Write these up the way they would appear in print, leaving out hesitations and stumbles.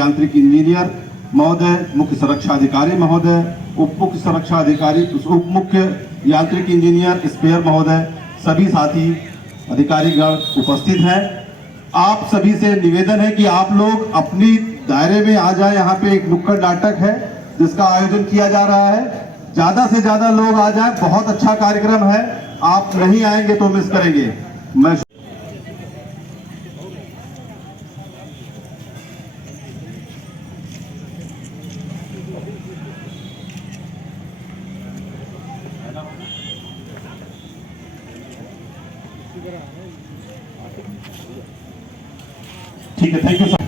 यांत्रिक इंजीनियर महोदय, मुख्य सुरक्षा अधिकारी महोदय, उप मुख्य सुरक्षा अधिकारी, उप मुख्य यांत्रिक इंजीनियर स्पेयर महोदय, सभी साथी अधिकारीगण उपस्थित हैं। आप सभी से निवेदन है कि आप लोग अपनी दायरे में आ जाए। यहाँ पे एक नुक्कड़ नाटक है जिसका आयोजन किया जा रहा है, ज्यादा से ज्यादा लोग आ जाए। बहुत अच्छा कार्यक्रम है, आप नहीं आएंगे तो मिस करेंगे। मैं ठीक है, थैंक यू सर।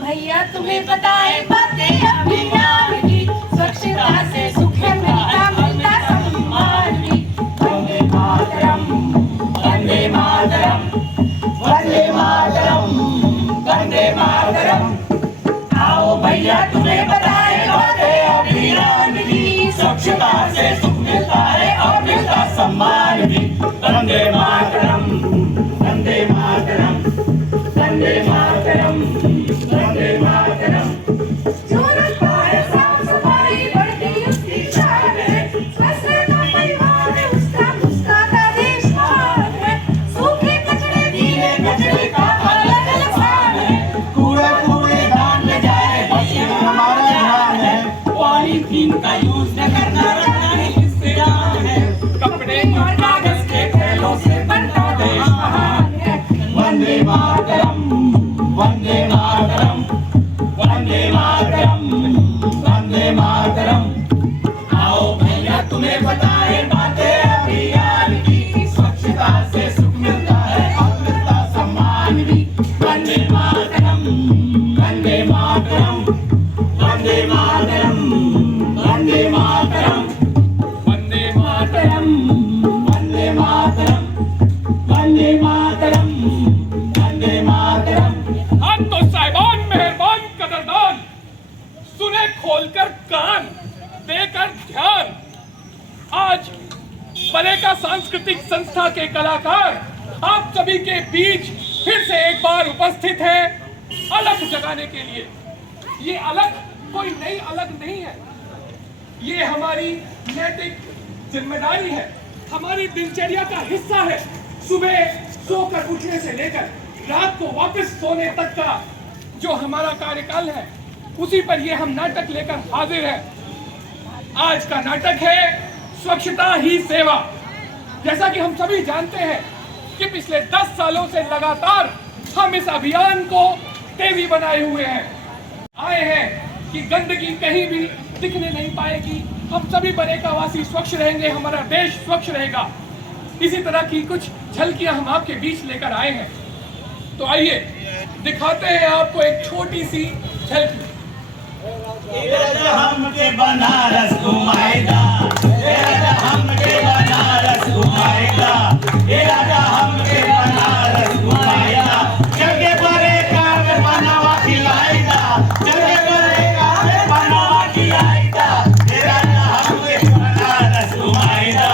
भैया तुम्हें बताए बातें अभियान की, स्वच्छता से सुख मिलता मिलता सम्मान भी। वंदे मातरम, वंदे मातरम, वंदे मातरम, वंदे मातरम। आओ भैया तुम्हें बताए बातें अभियान की, स्वच्छता से सुख मिलता है और मिलता सम्मान भी। वंदे मातरम, वंदे मातरम, वंदे मातरम, वंदे मातरम। जो रखता है साफ सफाई बढ़ती उसकी शान है, स्वच्छता परिवार है उसका मुस्कुराता देश महान है। सूखे कचरे गीले कचरे का अलग अलग स्थान है, कूड़े कूड़ेदान में जाए बस ये हमारा ध्यान है। पॉलीथीन का यूज न करना, रखना ही इससे जान है। कपड़े और कागज के थैलों से बनता देश महान है। वंदे मातरम, वंदे मातरम, वंदे मातरम, वंदे मातरम। आओ भैया तुम्हें बताए बातें अभियान की, स्वच्छता से सुख मिलता है और मिलता सम्मान भी। वंदे मातरम, वंदे मातरम, वंदे मातरम, वंदे मातरम, वंदे मातरम, वंदे मातरम, वंदे मातरम, वंदे मातरम। हम तो साहिबान मेहरबान कदरदान, सुने खोलकर कान देकर ध्यान। आज बरेका सांस्कृतिक संस्था के कलाकार आप सभी के बीच फिर से एक बार उपस्थित है अलग जगाने के लिए। ये अलग कोई नई अलग नहीं है, ये हमारी नैतिक जिम्मेदारी है, हमारी दिनचर्या का हिस्सा है। सुबह सोकर उठने से लेकर रात को वापस सोने तक का जो हमारा कार्यकाल है, उसी पर ये हम नाटक लेकर हाजिर हैं। आज का नाटक है स्वच्छता ही सेवा। जैसा कि हम सभी जानते हैं कि पिछले 10 सालों से लगातार हम इस अभियान को तेजी बनाए हुए हैं, आए हैं कि गंदगी कहीं भी दिखने नहीं पाएगी, हम सभी बरेका वासी स्वच्छ रहेंगे, हमारा देश स्वच्छ रहेगा। इसी तरह की कुछ झलकियां हम आपके बीच लेकर आए हैं। तो आइए दिखाते हैं आपको एक छोटी सी झलकी। हमके बनारस घुमाएगा, हमके बनारस घुमाएगा, हमके बनारस घुमाएगा। जगे बरेका में बनावा खिलाएगा, जगे बरेका में बनावा खिलाएगा। हमके बनारस घुमाएगा,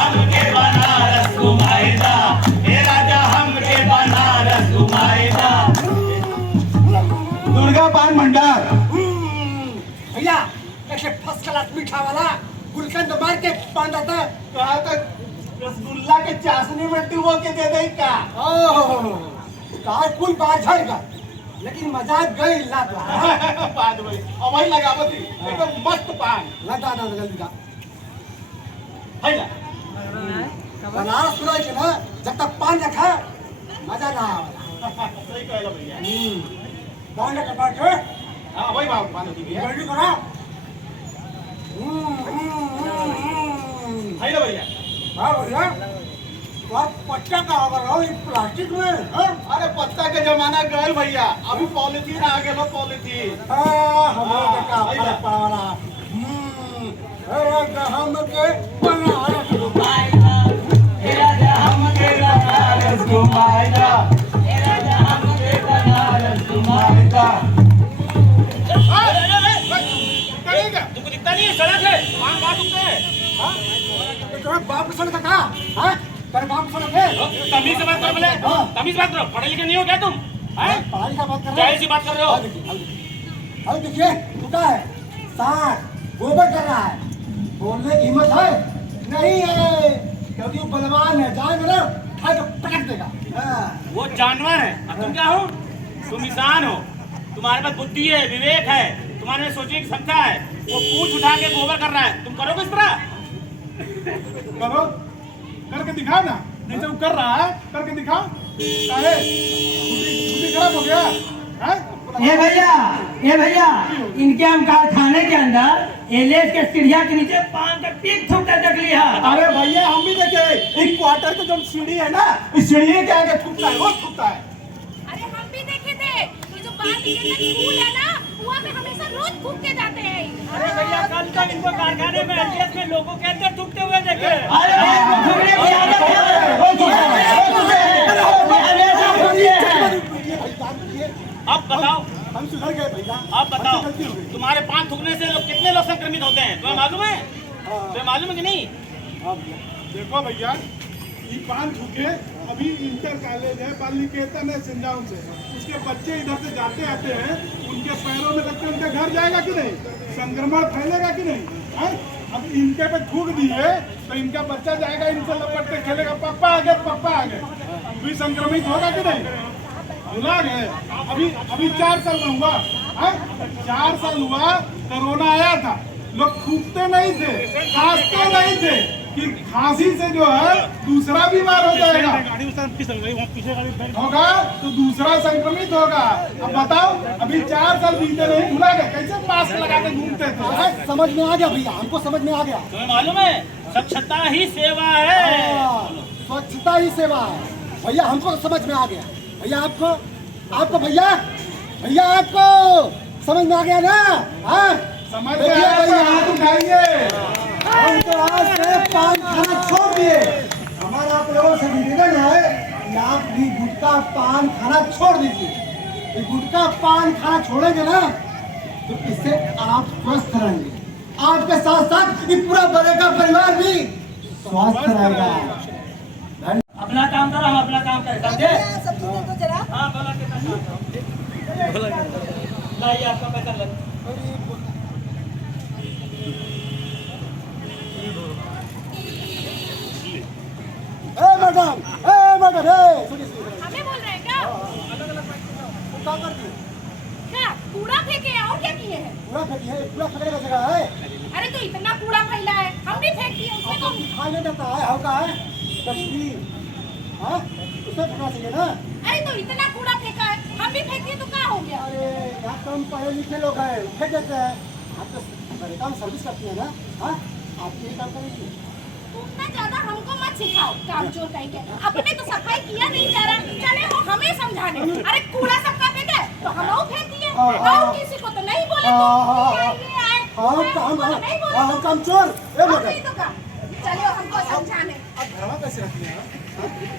हमके बनारस घुमाएगा, हमके बनारस घुमाएगा। दुर्गा पान भंडार भैया ऐसे फर्स्ट क्लास मीठा वाला गुलकंद मार के बांधा था। कहा तक रसगुल्ला के चाशनी में डुबो के दे दे का। कार कुल बाहर झड़गा, लेकिन मजाक गई ला बाद भाई अब वही लगावती एकदम मस्त पान लगा दा जल्दी का है ना। बनारस सुनाई के ना, जब तक पान रखा मजा ना आवाला सही कहला भैया बांध के बैठे हाँ वही बात बांध दी भैया जल्दी करो है ना भैया हाँ भैया आप पट्टा का आवर हो ये प्लास्टिक में हाँ? अरे पत्ता के जमाना गए भैया अभी पॉलिथीन आ गए पॉलिथीन हमारे का फर्क पड़ा अरे हम के बनारस घुमाएगा तेरा हम के बनारस घुमाएगा तेरा हम के बनारस घुमाएगा। तुमको दिखता नहीं है सड़क है वहाँ कहाँ तुमसे तुम्हारे बाप का सड़क था हाँ तेरे बाप का सड़क है तमीज से बात करो बोले तमीज बात करो पढ़े लिखे नहीं हो क्या तुम पढ़ाई का बात कर रहे जाहिर सी बात कर रहे हो अब देखिए टूटा है सांड गोबर कर रहा है बोलने की हिम्मत है नहीं है क्योंकि वो बलवान है जाएगा ना खाए तो पटक देगा हाँ। वो जानवर है और तुम क्या हो तुम इंसान हो तुम्हारे पास बुद्धि है विवेक है तुम्हारे में सोचने की क्षमता है वो पूंछ उठा के गोबर कर रहा है तुम करोगे इस तरह करो करके दिखाओ ना जैसे वो कर रहा है करके दिखाओ काहे बुद्धि खराब हो गया है ए भैया इनके हम कारखाने के अंदर एलएस के सीढ़िया के नीचे पान का पीक थूकता देख लिया। अरे भैया हम भी देखे एक क्वार्टर का जो सीढ़ी है ना इस सीढ़ी के आगे थूकता है वो थूकता है अरे हम भी देखे थे ये जो बाल के स्कूल है ना वहाँ पे हमेशा रोज घूम के जाते हैं। अरे भैया कल तक इनको कारखाने में एलडीएस में लोगों के अंदर थूकते हुए देखे अरे इनको थूकने की आदत है। अब बताओ हम सुधर गए भैया अब बताओ गलती हो गई तुम्हारे पान थूकने से लोग कितने लोग संक्रमित होते हैं तुम्हें मालूम है तुम्हें मालूम है कि नहीं देखो भैया ये पान थूके अभी इंटर कॉलेज है बाल निकेतन है सिंजाऊ से उसके बच्चे इधर से जाते आते हैं उनके पैरों में लगते उनके घर जाएगा कि नहीं संक्रमण फैलेगा कि नहीं है? अब इनके पे थूक दिए तो इनका बच्चा जाएगा इनसे लपट के खेलेगा पप्पा आ गए भी संक्रमित होगा कि नहीं भुला गए अभी 4 साल में हुआ है? 4 साल हुआ कोरोना आया था लोग थूकते नहीं थे खांसते नहीं थे कि खांसी से जो है दूसरा बीमार हो जाएगा होगा तो दूसरा संक्रमित होगा अब बताओ अभी 4 साल बीते नहीं भुला गए कैसे मास्क लगा के घूमते थे हैं? समझ में आ गया भैया हमको समझ में आ गया तुम्हें मालूम है स्वच्छता ही सेवा है स्वच्छता ही सेवा है भैया हमको समझ में आ गया भैया आपको भैया आपको समझ में आ गया ना हाँ समझ में देखिए आया तो भैया हाथ उठाइए हम तो आज से पान खाना छोड़ दिए हमारा आप लोगों से निवेदन है कि आप भी गुटखा पान खाना छोड़ दीजिए ये गुटखा पान खाना छोड़ेंगे ना तो इससे आप स्वस्थ रहेंगे आपके साथ साथ ये पूरा बड़े का परिवार भी स्वस्थ रहेगा अपना काम करो हम अपना काम करें समझे। हाँ बोला के लाइए आपका पैसा लग मैडम हमें बोल रहे हैं क्या क्या कूड़ा फेंके हैं और क्या किए हैं? पूरा फेंकिए पूरा फेंकने का जगह है अरे तो इतना कूड़ा फैला है हम भी फेंक दिए उसमें तो खाने देता है हल्का है डस्टबिन हाँ उसे फेंकना चाहिए ना अरे तो इतना कूड़ा फेंका है हम भी फेंक दिए तो क्या हो गया? अरे यहाँ तो हम पढ़े लिखे लोग हैं फेंक देते हैं आप तो बड़े काम सर्विस करती है ना हाँ आप ये काम करेंगे उतना ज्यादा हमको मत सिखाओ काम चोर कहेंगे अपने तो सफाई किया नहीं जा रहा चले वो हमें समझाने अरे कूड़ा सबका फेंके तो हम और फेंक दिए और किसी को तो नहीं बोले तो हम काम चोर नहीं तो का चलिए हमको समझाने आप घरवा कैसे रखती हैं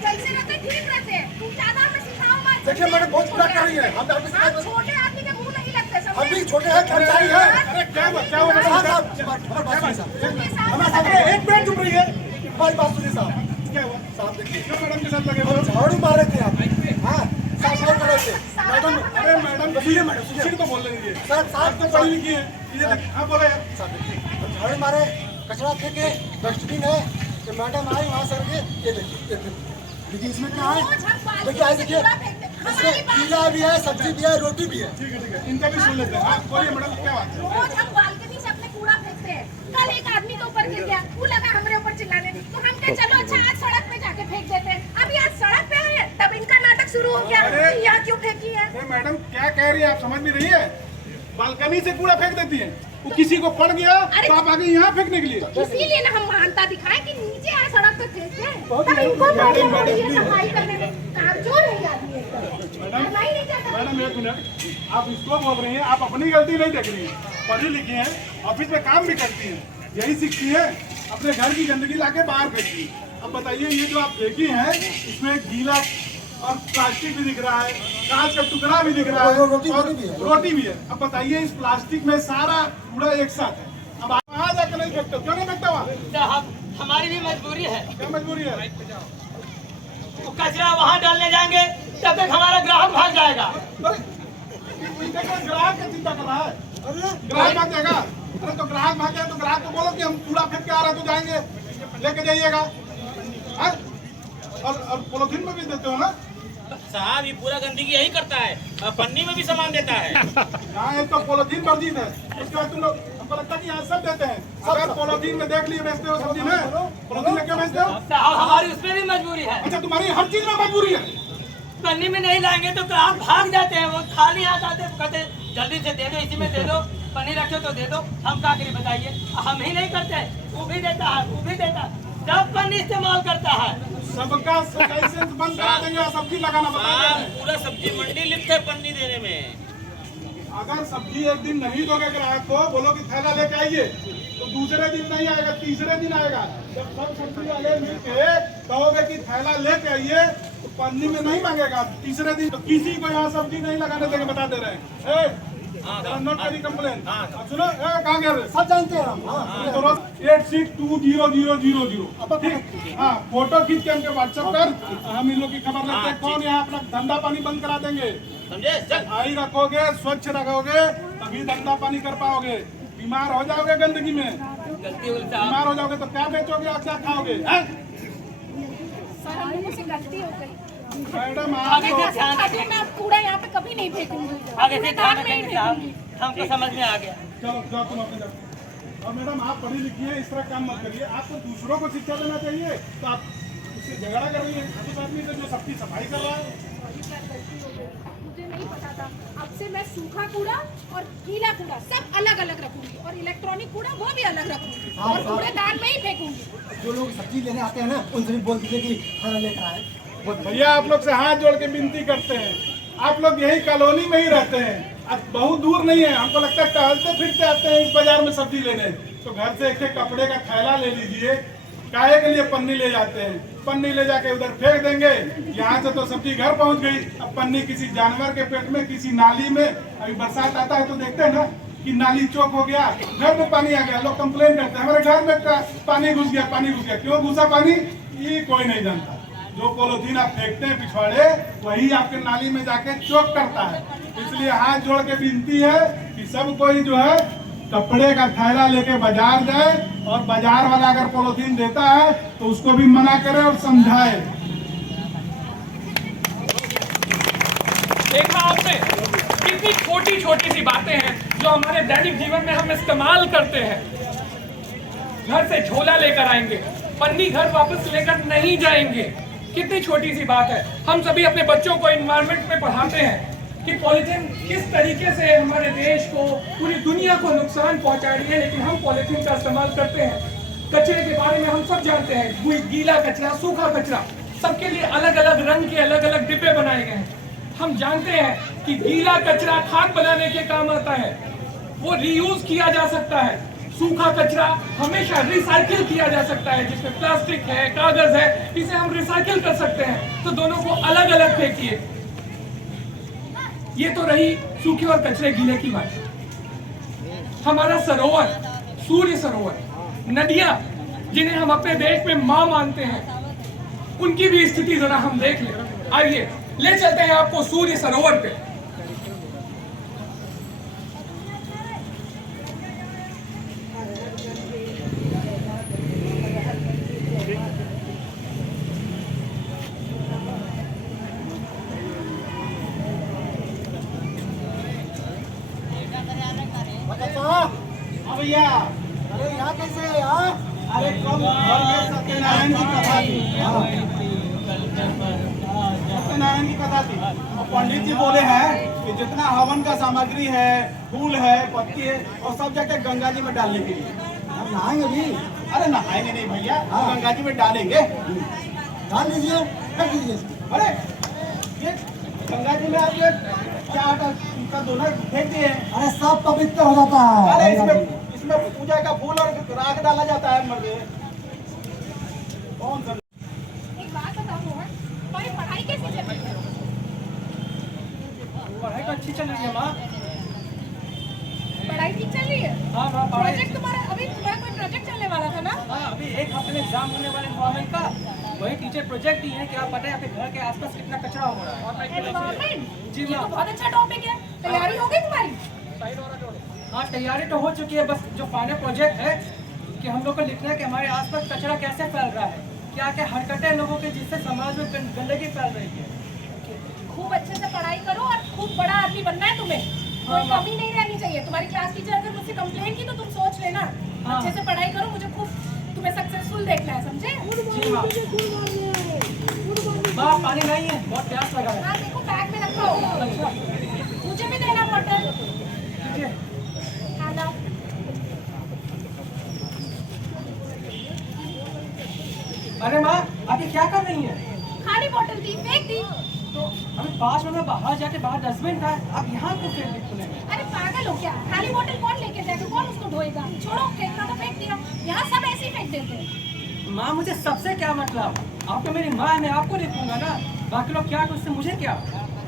कैसे रहते ठीक रहते तुम ज्यादा हमें सिखाओ मत देखिए मैंने बहुत बुरा कर रही है हम आपके आप साथ छोटे आदमी के मुंह नहीं लगते हम भी छोटे हैं कर्मचारी हैं अरे क्या हुआ मैडम हमारे साथ एक मिनट चुप रही है हमारी बात सुनिए साहब क्या हुआ साहब देखिए क्यों मैडम के साथ लगे हम झाड़ू मारे थे आप हाँ साफ कर रहे थे मैडम अरे मैडम सुनिए मैडम किसी को बोल रही है सर साफ तो पढ़ी लिखी है ये हाँ बोले यार साहब देखिए हम झाड़ू मारे कचरा फेंके डस्टबिन है तो मैडम आई वहाँ सर के ये देखिए देखिए इसमें क्या है देखिए आज देखिए इसमें खीरा भी है सब्जी भी है रोटी भी है ठीक है इनका भी सुन लेते हैं हाँ बोलिए मैडम क्या बात है रोज हम बालकनी से अपने कूड़ा फेंकते हैं कल एक आदमी के ऊपर गिर गया वो लगा हमारे ऊपर चिल्लाने तो हम कहे चलो अच्छा आज सड़क पे जाके फेंक देते हैं अभी आज सड़क पे है तब इनका नाटक शुरू हो गया अरे! यहाँ क्यों फेंकी है? अरे मैडम क्या कह रही है, आप समझ नहीं रही है? बालकनी से कूड़ा फेंक देती है, वो किसी को पड़ गया अरे! तो आप आगे यहाँ फेंकने के लिए। इसीलिए ना हम महानता दिखाएं कि नीचे आ सड़क पे फेंके। बहुत पर इनको मैडम, प्रॉब्लम हो रही है मैडम, सफाई करने में। कामचोर है ये आदमी एकदम। मैडम, करना ही नहीं चाहता। मैडम एक मिनट, आप इसको बोल रही हैं, आप अपनी गलती नहीं देख रही हैं। पढ़ी लिखी हैं, ऑफिस में काम भी करती हैं, यही सीखती है, अपने घर की गंदगी लाके बाहर फेंकती है। अब बताइए ये जो आप फेंकी हैं, इसमें गीला और प्लास्टिक भी दिख रहा है, कांच का टुकड़ा भी दिख रहा है, और रोटी और भी है। रोटी भी है। अब बताइए इस प्लास्टिक में सारा कूड़ा एक साथ है, अब आप वहाँ जाकर नहीं फेंकते हो, क्यों नहीं फेंकते वहाँ? साहब हमारी भी मजबूरी है, क्या मजबूरी है? तो कचरा वहाँ डालने जाएंगे तब तक हमारा ग्राहक भाग जाएगा। इनका क्या ग्राहक का चिंता कर रहा है? ग्राहक भाग जाएगा? अरे तो ग्राहक भाग जाए तो ग्राहक को बोलो कि हम कूड़ा फेंक के आ रहे हैं, तो जाएंगे लेके जाइएगा। हाँ? और पॉलिथीन में भी देते हो ना? साहब ये पूरा गंदगी यही करता है और पन्नी में भी सामान देता है। यहाँ एक तो पॉलिथीन वर्जित है, उसके बाद तुम लोग, हमको लगता है कि यहाँ सब देते हैं। अगर पॉलिथीन में देख लिए बेचते हो सब्जी में, पॉलिथीन में क्यों बेचते हो? साहब हमारी उसमें भी मजबूरी है, अच्छा तुम्हारी हर चीज में मजबूरी है। पन्नी में नहीं लाएंगे तो ग्राहक भाग जाते हैं, वो खाली हाथ आते हैं, कहते हैं, जल्दी से दे दो, इसी में दे दो, पन्नी रखो तो दे दो। हम क्या करें बताइए, हम ही नहीं करते, वो भी देता है, वो भी देता है, सब पन्नी इस्तेमाल करता है। सबका लाइसेंस बंद करा देंगे और सब्जी लगाना बता साहब देंगे। पूरा सब्जी मंडी लिप्त है पन्नी देने में। अगर सब्जी एक दिन नहीं दोगे ग्राहक को, बोलो कि थैला लेके आइए, तो दूसरे दिन नहीं आएगा, तीसरे दिन आएगा। जब सब सब्जी वाले मिलके कहोगे कि थैला लेके आइए, तो पन्नी में नहीं मांगेगा। तीसरे दिन तो किसी को यहाँ सब्जी नहीं लगाने देंगे, बता दे रहे हैं। नोट करी कंप्लेन। सुनो कहाँ गए? सब जानते हैं हम। हाँ, 86200000। ठीक, हाँ फोटो खींच के हमके व्हाट्सएप कर, हम इन लोग की खबर लेते हैं कौन यहाँ अपना धंधा पानी बंद करा देंगे। समझे? चल सफाई रखोगे, स्वच्छ रखोगे, तभी धंधा पानी कर पाओगे। बीमार हो जाओगे गंदगी में, गलती हुई साहब, बीमार हो जाओगे तो क्या बेचोगे और क्या खाओगे? हैं? सर हम लोगों से गलती हो गई। मैडम आप आगे तो से ध्यान आगे रखेंगे, मैं अब कूड़ा यहाँ पे कभी नहीं फेंकूंगी। आगे से ध्यान कूड़ेदान में ही रखेंगे साहब, फेंकूंगी। हमको समझ में आ गया। चलो जाओ तुम अपने जाओ। और मैडम आप पढ़ी लिखी है, इस तरह काम मत करिए। आपको दूसरों को शिक्षा देना चाहिए, तो आप उससे झगड़ा कर रही है उस आदमी से जो सबकी सफाई कर रहा है। मुझे नहीं पता था। अब से मैं सूखा कूड़ा और गीला कूड़ा सब अलग अलग रखूंगी और इलेक्ट्रॉनिक कूड़ा वो भी अलग रखूंगी हाँ, और हाँ। कूड़ेदान में ही फेंकूंगी। जो लोग सब्जी लेने आते हैं ना, उनसे भी बोल दीजिए कि खाना लेकर आए। भैया आप लोग से हाथ जोड़ के विनती करते हैं, आप लोग यही कॉलोनी में ही रहते हैं, अब बहुत दूर नहीं है। हमको लगता है टहलते फिरते आते हैं इस बाजार में सब्जी लेने, तो घर से एक कपड़े का थैला ले लीजिए। काहे के लिए पन्नी ले जाते हैं? पन्नी ले जाके उधर फेंक देंगे, यहाँ से तो सब्जी घर पहुँच गई, अब पन्नी किसी जानवर के पेट में, किसी नाली में। अभी बरसात आता है तो देखते हैं ना कि नाली चौक हो गया, घर में पानी आ गया, लोग कंप्लेन करते हैं हमारे घर में पानी घुस गया, पानी घुस गया। क्यों घुसा पानी, ये कोई नहीं जानता। जो पॉलिथीन आप फेंकते हैं पिछवाड़े, वही आपके नाली में जाके चौक करता है। इसलिए हाथ जोड़ के विनती है कि सब कोई जो है कपड़े का थैला लेके बाजार जाए, और बाजार वाला अगर पॉलिथीन देता है तो उसको भी मना करे और समझाए। देखा आपने कितनी छोटी छोटी सी बातें हैं जो हमारे दैनिक जीवन में हम इस्तेमाल करते हैं। घर से झोला लेकर आएंगे, पन्नी घर वापस लेकर नहीं जाएंगे। कितनी छोटी सी बात है। हम सभी अपने बच्चों को एनवायरनमेंट में पढ़ाते हैं कि पॉलीथीन किस तरीके से हमारे देश को, पूरी दुनिया को नुकसान पहुंचा रही है, लेकिन हम पॉलीथीन का इस्तेमाल करते हैं। कचरे के बारे में हम सब जानते हैं, गीला कचरा, सूखा कचरा, सबके लिए अलग अलग रंग के अलग अलग डिब्बे बनाए गए हैं। हम जानते हैं कि गीला कचरा खाद बनाने के काम आता है, वो रीयूज किया जा सकता है। सूखा कचरा हमेशा रिसाइकिल किया जा सकता है, जिसमें प्लास्टिक है, कागज है, इसे हम रिसाइकिल कर सकते हैं। तो दोनों को अलग अलग फेंकिए। ये तो रही सूखे और कचरे गीले की बात। हमारा सरोवर, सूर्य सरोवर, नदियां, जिन्हें हम अपने देश में मां मानते हैं, उनकी भी स्थिति जरा हम देख लें। आइए ले चलते हैं आपको सूर्य सरोवर पे। भैया अरे यहाँ कैसे है यार? अरे कल घर में सत्यनारायण की कथा थी। सत्यनारायण की कथा थी और पंडित जी बोले हैं कि जितना हवन का सामग्री है, फूल है, पत्ती है, और सब जाके गंगा जी में डालने के लिए। हम नहाएंगे भी। अरे नहाएंगे नहीं भैया, गंगा जी में डालेंगे। डाल दीजिए, फेंक दीजिए इसको। अरे ये गंगा जी में आप ये क्या आटा का दोनों फेंक दिए हैं। अरे सब पवित्र हो जाता है। अरे इसमें पूजा का फूल और राख डाला जाता है मर्दे। कौन सा एक बात बताओ मोहन, तुम्हारी पढ़ाई कैसी चल रही है? पढ़ाई तो अच्छी चल रही है माँ। पढ़ाई ठीक चल रही है? हाँ माँ, पढ़ाई। प्रोजेक्ट तुम्हारा कोई प्रोजेक्ट चलने वाला था ना? हाँ, अभी एक हफ्ते में एग्जाम होने वाले एनवायरमेंट का, वही टीचर प्रोजेक्ट ही है कि आप पता है आपके घर के आसपास कितना कचरा हो रहा है। एनवायरनमेंट? जी ये तो माँ। बहुत अच्छा टॉपिक है। तैयारी हो गई तुम्हारी? हाँ, तैयारी तो हो चुकी है, बस जो फाइनल प्रोजेक्ट है कि हम लोग को लिखना है कि हमारे आसपास कचरा कैसे फैल रहा है, क्या क्या हरकतें लोगों के जिससे समाज में गंदगी फैल रही है। खूब अच्छे से पढ़ाई करो और खूब बड़ा आदमी बनना है तुम्हें। कोई कमी नहीं रहनी चाहिए। तुम्हारी क्लास टीचर अगर मुझसे कंप्लेंट की तो तुम सोच लेना। हाँ। अच्छे से पढ़ाई करो, मुझे खूब तुम्हें सक्सेसफुल देखना है, समझे? जी माँ। माँ, पानी नहीं है, बहुत प्यास लगा है। हाँ देखो, बैग में रखा होगा। अच्छा, मुझे भी देना बॉटल। ठीक है। हाँ लाओ। अरे माँ, आप ये क्या कर रही हैं? खाली बॉटल थी, फेंक दी। तो अभी 5 मिनट में बाहर जाके बाहर डस्टबिन था, आप यहाँ क्यों फेंक दी खुले में? अरे पागल हो क्या? खाली बॉटल कौन लेके जाएगा? कौन उसको ढोएगा? छोड़ो, फेंकना तो फेंक दिया। यहाँ सब ऐसे ही फेंक देते हैं। माँ, मुझे सबसे क्या मतलब? आप तो मेरी माँ है, मैं आपको देखूंगा ना। बाकी लोग क्या, उससे मुझे क्या?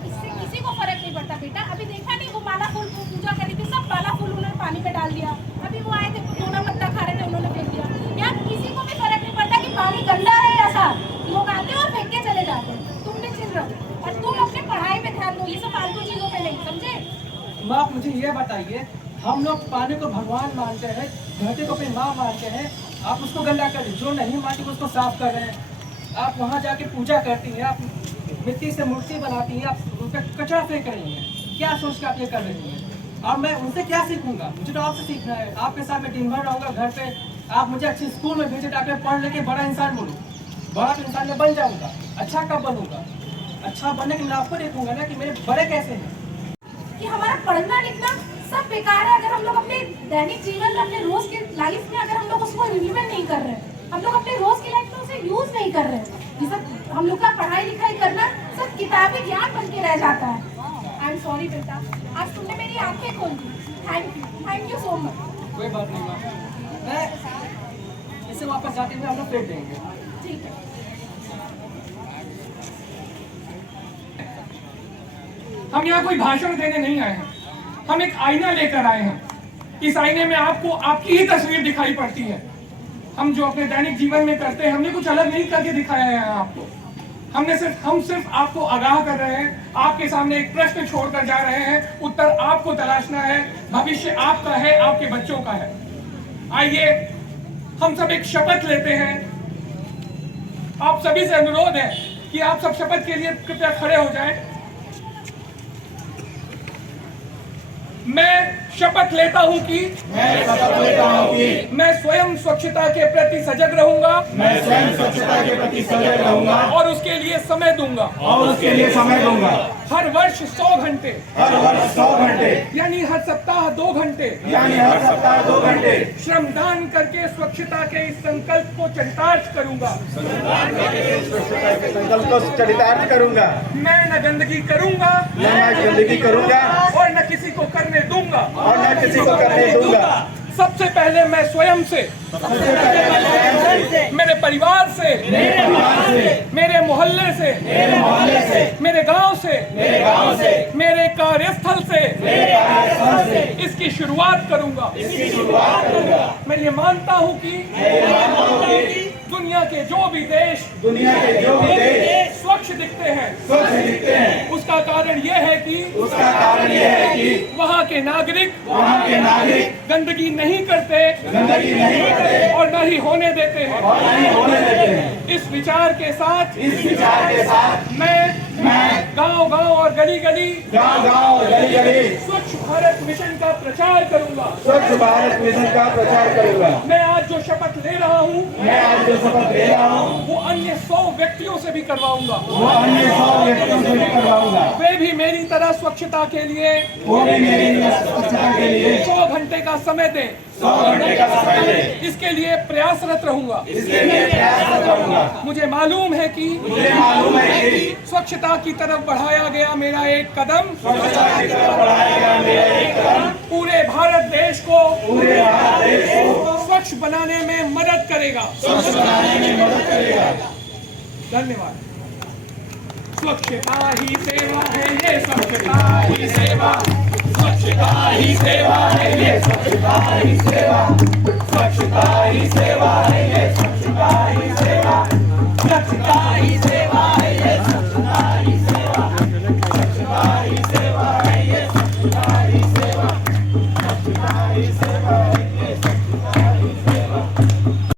इससे किसी को फर्क नहीं पड़ता बेटा। अभी देखा नहीं, वो माला फूल को पूजा करी थी, सब माला फूल उन्होंने पानी में डाल दिया। अभी वो आए थे, दोना पत्ता खा रहे थे, उन्होंने फेंक दिया। यहाँ किसी को भी फर्क नहीं पड़ता कि पानी गंदा है या साफ। लोग आते हैं और फेंक के चले जाते हैं। तुम भी चिल रहो और तुम अपने पढ़ाई में ध्यान दो, ये सब फालतू चीजों पे नहीं, समझे? माँ, आप मुझे ये बताइए, हम लोग पानी को भगवान मानते हैं, धरती को अपनी माँ मानते हैं, आप उसको गंदा कर रहे, जो नहीं मानते उसको साफ कर रहे हैं। आप वहाँ जाके पूजा करती हैं, आप मिट्टी से मूर्ति बनाती हैं, आप उन पर कचरा फेंक रही हैं। क्या सोच के आप ये कर रही हैं? और मैं उनसे क्या सीखूंगा? मुझे तो आपसे सीखना है। आपके साथ मैं दिन भर रहूँगा घर पे, आप मुझे अच्छी स्कूल में भेजे ताकि मैं पढ़ लेके बड़ा इंसान बनूँ। बड़ा इंसान में बन जाऊँगा। अच्छा कब बनूँगा? अच्छा बनने के मैं आपको देखूंगा ना कि मेरे बड़े कैसे हैं। कि हमारा पढ़ना लिखना सब बेकार है अगर हम लोग अपने दैनिक जीवन में, अपने रोज के लाइफ में अगर हम लोग उसको इम्प्लीमेंट नहीं कर रहे हैं, हम लोग अपने रोज की लाइफ में उसे यूज नहीं कर रहे हैं। ये सब हम लोग का पढ़ाई लिखाई करना सब किताबी ज्ञान बन के रह जाता है। आई एम सॉरी बेटा, आज तुमने मेरी आंखें खोल दी। Thank you so much. कोई बात नहीं माँ, मैं इसे वापस जाते हुए हम लोग फेंक देंगे। ठीक है। हम यहाँ कोई भाषण देने नहीं आए हैं, हम एक आईना लेकर आए हैं। इस आईने में आपको आपकी ही तस्वीर दिखाई पड़ती है। हम जो अपने दैनिक जीवन में करते हैं, हमने कुछ अलग नहीं करके दिखाया है आपको। हम सिर्फ आपको आगाह कर रहे हैं, आपके सामने एक प्रश्न छोड़कर जा रहे हैं, उत्तर आपको तलाशना है। भविष्य आपका है, आपके बच्चों का है। आइए हम सब एक शपथ लेते हैं। आप सभी से अनुरोध है कि आप सब शपथ के लिए कृपया खड़े हो जाएं। मैं शपथ लेता हूं कि मैं स्वयं स्वच्छता के प्रति सजग रहूंगा, और उसके लिए समय दूंगा, हर वर्ष 100 घंटे, यानी हर सप्ताह 2 घंटे, श्रमदान करके स्वच्छता के इस संकल्प को चरितार्थ करूंगा। करूंगा। मैं न गंदगी करूंगा, और न किसी को करने दूंगा, सबसे पहले मैं स्वयं से, मेरे परिवार से, मेरे मोहल्ले से, मेरे गांव से, मेरे कार्यस्थल से इसकी शुरुआत करूंगा। मैं ये मानता हूं कि दुनिया के जो भी देश स्वच्छ दिखते हैं, उसका कारण यह है कि वहाँ के नागरिक गंदगी नहीं करते और न ही होने देते हैं। इस विचार के साथ मैं गांव गांव और गली गली स्वच्छ भारत मिशन का प्रचार करूंगा। स्वच्छ भारत मिशन का प्रचार करूंगा। मैं आज जो शपथ ले रहा हूँ वो अन्य 100 व्यक्तियों से भी करवाऊंगा। वे भी मेरी तरह स्वच्छता के लिए 100 घंटे का समय दें। इसके लिए प्रयासरत रहूंगा। मुझे मालूम है कि स्वच्छता की तरफ बढ़ाया गया मेरा एक कदम पूरे भारत देश को स्वच्छ बनाने में मदद करेगा। धन्यवाद। स्वच्छता ही सेवा है ये, स्वच्छता ही सेवा, स्वच्छता ही सेवा है ये, स्वच्छता ही सेवा, स्वच्छता ही सेवा है ये।